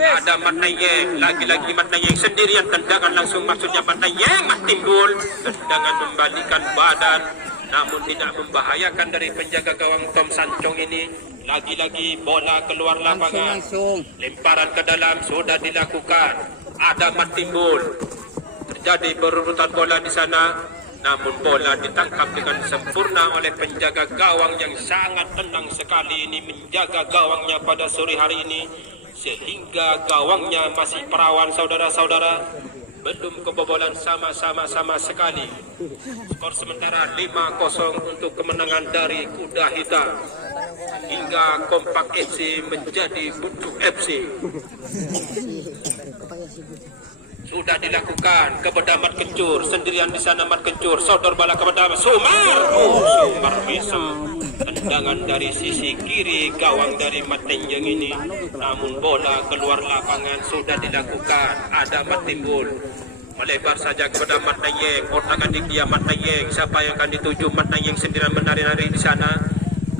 Ada Mat Nayeng, lagi-lagi Mat Nayeng sendirian, tendangan langsung maksudnya Mat Nayeng, Mat Timbul, tendangan membalikan badan, namun tidak membahayakan dari penjaga gawang Tom Sancong ini. Lagi-lagi bola keluar lapangan, lemparan ke dalam sudah dilakukan. Ada Mat Timbul, terjadi berurutan bola di sana, namun bola ditangkap dengan sempurna oleh penjaga gawang yang sangat tenang sekali ini, menjaga gawangnya pada sore hari ini, sehingga gawangnya masih perawan saudara-saudara. Belum kebobolan sama sekali. Skor sementara 5-0 untuk kemenangan dari Kuda Hitam, hingga Kompak FC menjadi Butuh FC. Sudah dilakukan kepada Mat Kencur, sendirian di sana Mat Kencur, sodor bola kepada Sumar. Sumar Mesem, tendangan dari sisi kiri gawang dari Mat Denjeng ini, namun bola keluar lapangan. Sudah dilakukan, ada Mat Timbul, melebar saja kepada Mat Nayeng, otak adik dia Mat Nayeng. Siapa yang akan dituju? Mat Nayeng sendirian menari-nari di sana,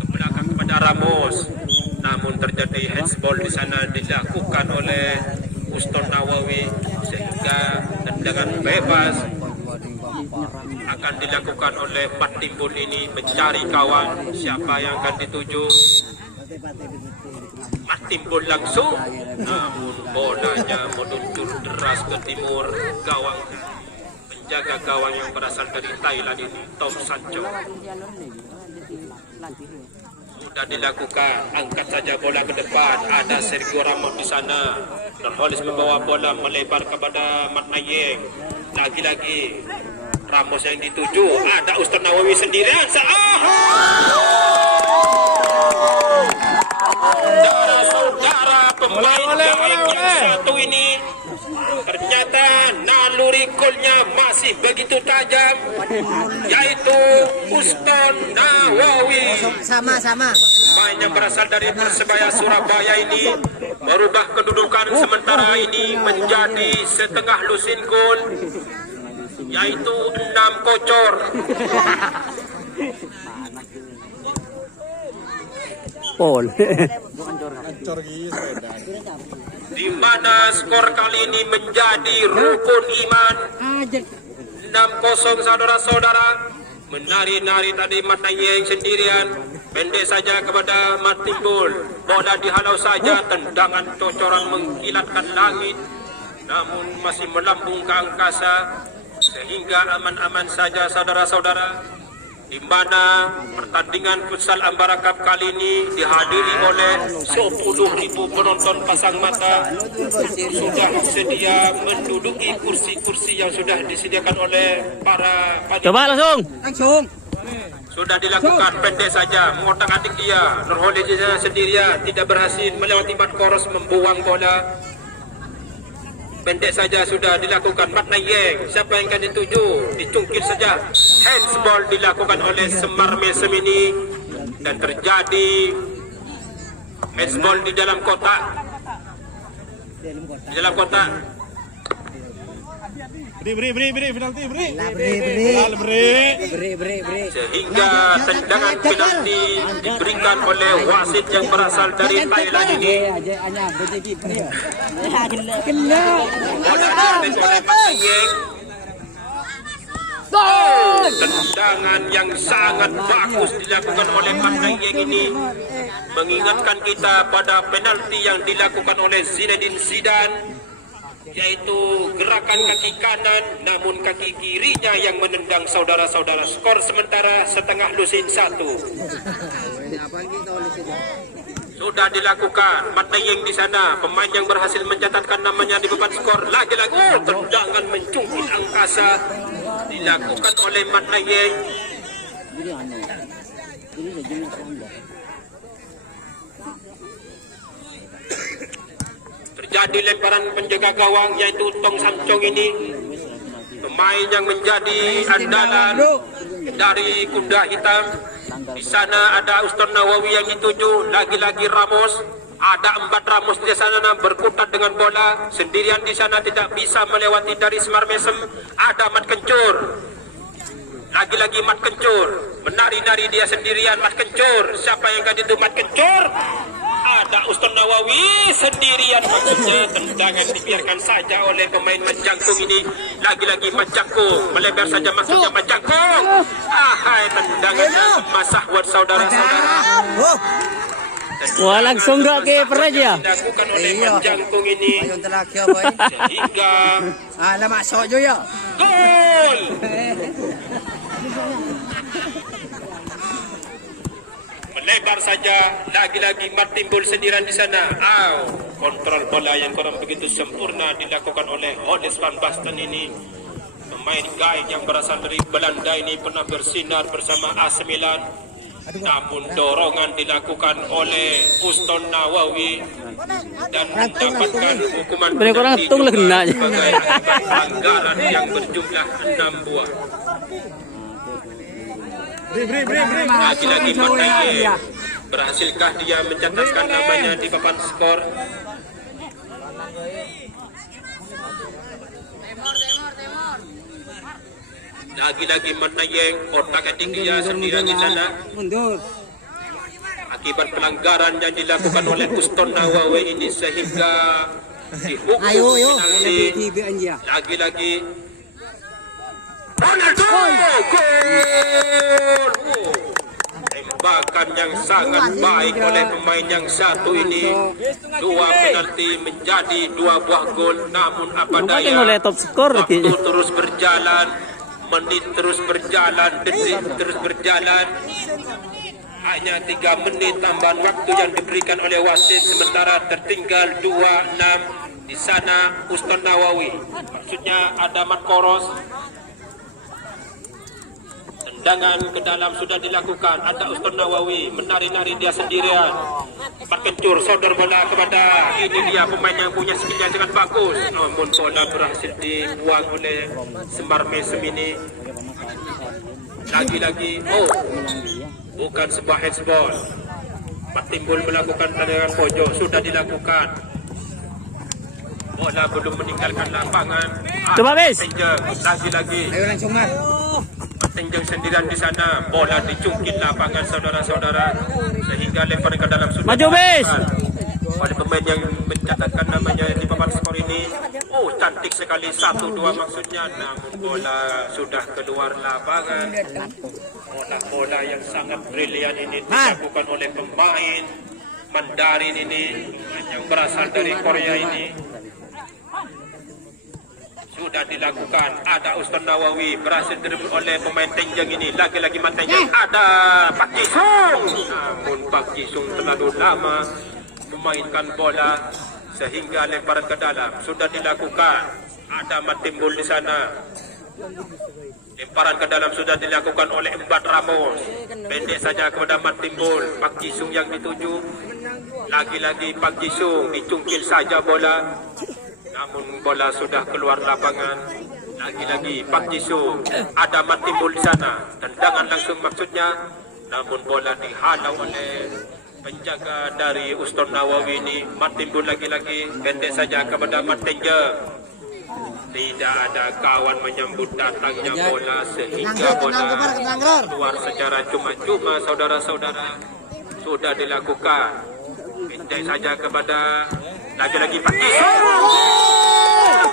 ke belakang kepada Ramos, namun terjadi handsball di sana dilakukan oleh Uston Nawawi, sehingga tendangan bebas akan dilakukan oleh Mat Timbul ini, mencari kawan. Siapa yang akan dituju? Mat Timbul langsung, namun bolanya meluncur deras ke timur gawang. Penjaga gawang yang berasal dari Thailand ini, Tom Sancong. Sudah dilakukan, angkat saja bola ke depan. Ada Sergio Ramos di sana. Nurholis membawa bola melebar kepada Mat Nayeng. Lagi-lagi Ramos yang dituju. Ada Uston Nawawi sendirian. Saudara-saudara, pemain yang satu ini ternyata naluri golnya masih begitu tajam, yaitu Uston Nawawi. Sama-sama. Pemain yang berasal dari Persebaya Surabaya ini merubah kedudukan sementara ini menjadi setengah lusin gol, yaitu 6 kocor. Pol. Di mana skor kali ini menjadi rukun iman. 6-0 saudara-saudara. Menari-nari tadi Mat Nayeng sendirian, pendek saja kepada Mat Timbul. Bola dihalau saja, tendangan cocoran mengkilatkan langit, namun masih melambung ke angkasa. Sehingga aman-aman saja saudara-saudara, di mana pertandingan futsal Ambara Cup kali ini dihadiri oleh 10.000 penonton pasang mata, sudah sedia menduduki kursi-kursi yang sudah disediakan oleh para panitia. Coba langsung. Langsung. Sudah dilakukan pendek saja, mengotak-atik dia. Nurholis sendirian tidak berhasil melewati Mat Koros membuang bola. Pendek saja sudah dilakukan. Mat Nayeng, siapa yang akan dituju? Dicungkil saja. Handsball dilakukan oleh Semar Mesem ini. Dan terjadi handsball di dalam kotak. Di dalam kotak. Beri, penalti, beri. Beri. Sehingga tendangan penalti diberikan oleh wasit yang berasal dari Thailand ini. Tendangan yang sangat bagus dilakukan oleh Mat Nayeng ini mengingatkan kita pada penalti yang dilakukan oleh Zinedine Zidane, yaitu gerakan kaki kanan namun kaki kirinya yang menendang saudara-saudara. Skor sementara setengah lusin 1. Sudah dilakukan. Mat Nayeng di sana, pemain yang berhasil mencatatkan namanya di papan skor. Lagi-lagi tendangan mencungkil angkasa dilakukan oleh Mat Nayeng. Terjadi lemparan penjaga gawang yaitu Tong Samcong ini, pemain yang menjadi andalan dari kuda hitam. Di sana ada Uston Nawawi yang dituju, lagi-lagi Ramos. Ada 4 Ramos di sana berkutat dengan bola sendirian di sana, tidak bisa melewati dari Semar Mesem. Ada Mat Kencur, lagi-lagi Mat Kencur menari-nari dia sendirian. Mat Kencur, siapa yang akan itu? Mat Kencur. Ada Uston Nawawi sendirian, maksudnya tendangan dibiarkan saja oleh pemain Majangkung ini. Lagi-lagi Majangkung melebar saja, maksudnya Majangkung. Ahai, tendangannya masah buat saudara-saudara. Wah, langsung gak keeper aja. Dilakukan oleh Majangkung ini sehingga Alah masuk je ya. gol. Melebar saja, lagi-lagi Mat timbul sendirian di sana. Kontrol bola yang kurang begitu sempurna dilakukan oleh Hodges van Basten ini. Pemain guide yang berasal dari Belanda ini pernah bersinar bersama AC Milan. Namun dorongan dilakukan oleh Uston Nawawi dan mendapatkan hukuman penalti juga sebagai akibat pelanggaran yang berjumlah 6 buah. Lagi-lagi Mat Nayeng, berhasilkah dia mencatatkan namanya di papan skor? Lagi-lagi Mat Nayeng, otak-atik dia sendirian di sana. Mundur. Akibat pelanggaran yang dilakukan oleh Uston Nawawi ini sehingga dihukum penalti. Lagi-lagi Ronaldo, gol! Tembakan yang sangat baik oleh pemain yang satu ini. 2 penalti menjadi 2 buah gol. Namun apa daya, top skor waktu terus berjalan, menit terus berjalan, detik terus berjalan. Hanya 3 menit tambahan waktu yang diberikan oleh wasit, sementara tertinggal 2-6 di sana Uston Nawawi. Maksudnya ada Mat Koros. Tendangan ke dalam sudah dilakukan. Ada Uston Nawawi menari-nari dia sendirian. Mat Kencur sodor bola kepada ini dia pemain yang punya skill yang sangat bagus. Namun bola berhasil dibuang oleh Semar Mesem ini. Lagi-lagi bukan sebuah handsball. Mat Timbul melakukan tendangan pojok, sudah dilakukan. Bola belum meninggalkan lapangan. Coba, Bis. Lagi-lagi Ayo langsung lah. Tenjang sendirian di sana, bola dicungkil lapangan saudara-saudara sehingga lempar ke dalam sudah. Maju, Bis. Oleh pemain yang mencatatkan namanya di papan skor ini. Cantik sekali 1-2 maksudnya, namun bola sudah keluar lapangan. Bola-bola yang sangat brilian ini dilakukan oleh pemain Mandarin ini, yang berasal dari Korea ini. sudah dilakukan. Ada Ustaz Nawawi berhasil direbut oleh pemain Tenjang ini. Lagi-lagi Tenjang ada Pak Jisung. Namun Pak Jisung terlalu lama memainkan bola sehingga lemparan ke dalam sudah dilakukan. Ada Mat Timbul di sana. Lemparan ke dalam sudah dilakukan oleh Embat Ramos. Pendek saja kepada Mat Timbul. Pak Jisung yang dituju. Lagi-lagi Pak Jisung dicungkil saja bola. Namun bola sudah keluar lapangan. Lagi-lagi Pak Jisung. Ada Mat Timbul di sana. Tendangan langsung maksudnya. Namun bola dihalau oleh penjaga dari Ustaz Nawawi ini. Mat Timbul lagi-lagi. Pendek saja kepada Mat Tenjang. Tidak ada kawan menyambut datangnya bola sehingga bola keluar secara cuma-cuma. Saudara-saudara, sudah dilakukan. Pendek saja kepada lagi-lagi Pak Jisung.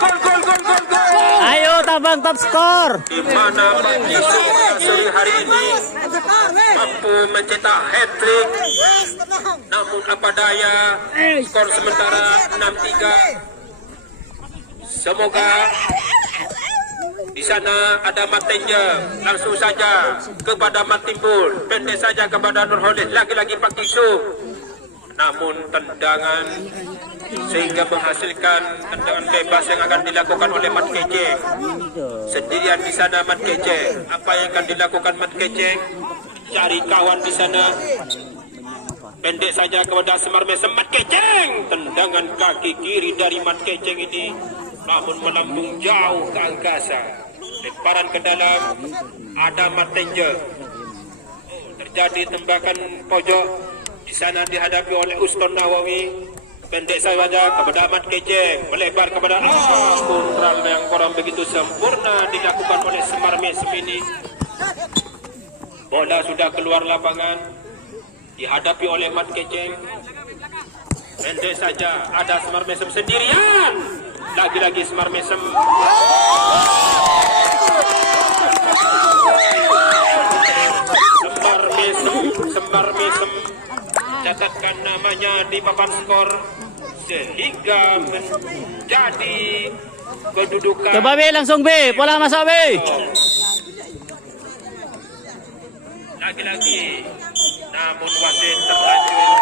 Gol. Ayo tabang top skor. Di mana Pak Jisung sore hari ini mampu mencetak hat-trick. Namun apa daya, skor sementara 6-3. Semoga di sana ada Mat Tenjang. Langsung saja kepada Mat Timbul. Pendek saja kepada Nurholis. Lagi-lagi Pak Jisung. Namun tendangan sehingga menghasilkan tendangan bebas yang akan dilakukan oleh Mat Keceng. Sendirian di sana Mat Keceng. Apa yang akan dilakukan Mat Keceng? Cari kawan di sana. Pendek saja kepada Semar Mesem. Mat Keceng. Tendangan kaki kiri dari Mat Keceng ini namun melambung jauh ke angkasa. Lemparan ke dalam ada Mat Tenjang. Terjadi tembakan pojok. Di sana dihadapi oleh Ustaz Nawawi. Pendek saja kepada Mat Keceng. Melebar kepada kontrol yang kurang begitu sempurna dilakukan oleh Semar Mesem ini. Bola sudah keluar lapangan. Dihadapi oleh Mat Keceng. Pendek saja ada Semar Mesem sendirian. Lagi-lagi Semar Mesem. Semar Mesem catatkan namanya di papan skor sehingga menjadi kedudukan. Coba B langsung B, pola masuk B. Lagi-lagi namun wasit terlanjur